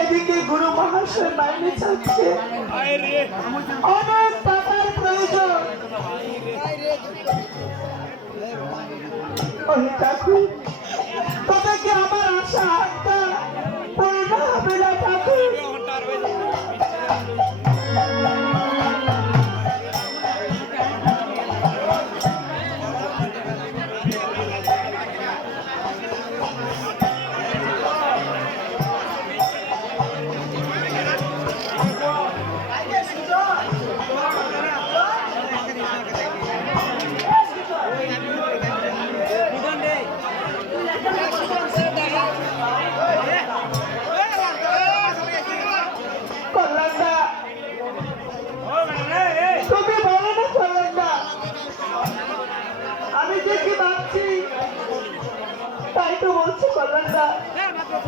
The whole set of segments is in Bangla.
এদিকে গুরু মহাশয় বাইরে যাচ্ছে। অনেক টাকার প্রয়োজন। ওই কল্যাণদা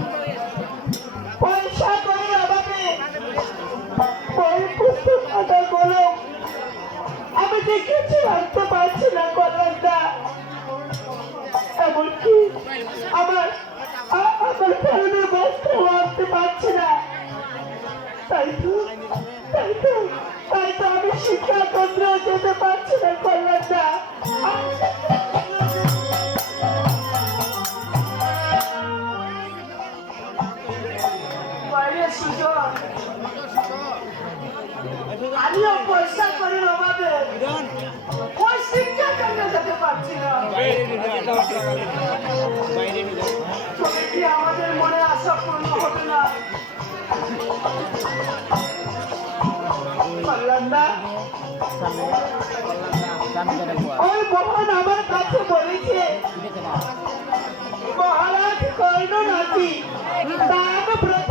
পয়সা করে অভাবে বই পুস্তক খাতা কলম আমি যে কিছু রাখতে পারছি না কল্যাণদা এমনকি আমার আমার ফেরনের বস্ত্র আনতে পারছি না। তাই তো তাই তো তাই তো আমি শিক্ষা আমিও পয়সা করে অভাবে ওই শিক্ষা কেন্দ্রে যেতে পারছি না তবে কি আমাদের মনে আশা পূর্ণ হবে না ওই মোহন আমার কাছে বলেছে মহারাজ কর্ণ নাকি তার ব্রত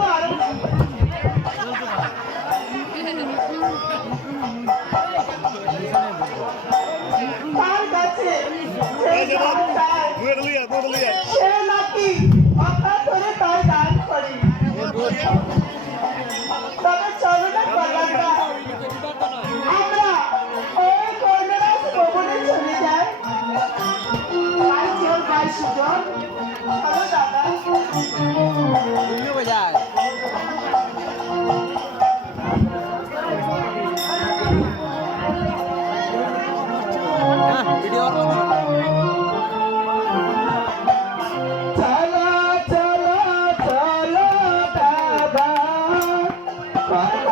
তার কাছে সে নাকি অকাল করে তার দান করে। তবে চলো না কল্যাণদা আমরা ওই কর্ণরাজ ভবনে চলে যাই। ভাই চল ভাই সুজন। চলো দাদা। 来